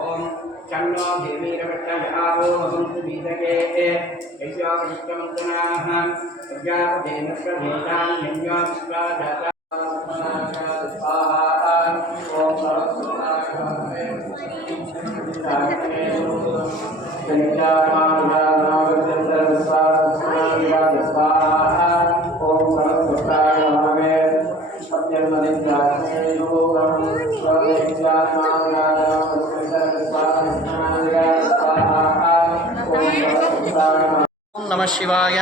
ओम चन्नो देवीरवट्टयावो भवन्तु बीजके यज्ञाविष्टमन्तनाः प्रजापतेनस्कधेतान्यन्योस्वाधाता स्वाहा ओम నమ శివాయ.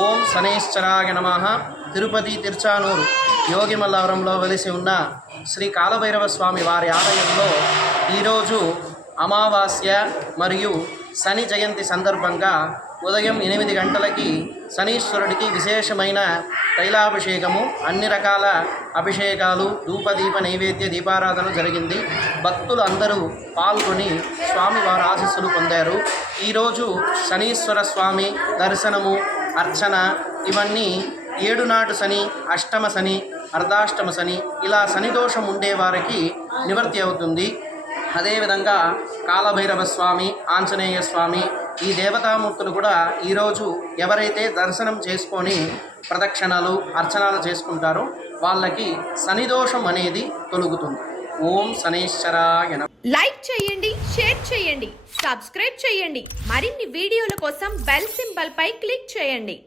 ఓం శనైశ్చరాయ నమః. తిరుపతి తిరుచానూరు యోగిమల్లవరంలో వెలిసి ఉన్న శ్రీ కాలభైరవ స్వామి వారి ఆలయంలో ఈరోజు అమావాస్య మరియు శని జయంతి సందర్భంగా ఉదయం 8 గంటలకి శనీశ్వరుడికి విశేషమైన తైలాభిషేకము, అన్ని రకాల అభిషేకాలు, ధూపదీప నైవేద్య దీపారాధన జరిగింది. భక్తులు అందరూ పాల్గొని స్వామివారి ఆశీస్సులు పొందారు. ఈరోజు శనీశ్వర స్వామి దర్శనము, అర్చన ఇవన్నీ 7 నాటు శని, అష్టమ శని, అర్ధాష్టమ శని ఇలా శని దోషం ఉండేవారికి నివర్తి అవుతుంది. అదేవిధంగా కాలభైరవ స్వామి, ఆంజనేయ స్వామి ఈ దేవతామూర్తులు కూడా ఈరోజు ఎవరైతే దర్శనం చేసుకొని ప్రదక్షిణలు, అర్చనలు చేసుకుంటారో వాళ్ళకి శనిదోషం అనేది తొలగుతుంది. ఓం శనైశ్వరాయ నమః. లైక్ చేయండి, షేర్ చేయండి, సబ్స్క్రైబ్ చేయండి. మరిన్ని వీడియోల కోసం బెల్ సింబల్ పై క్లిక్ చేయండి.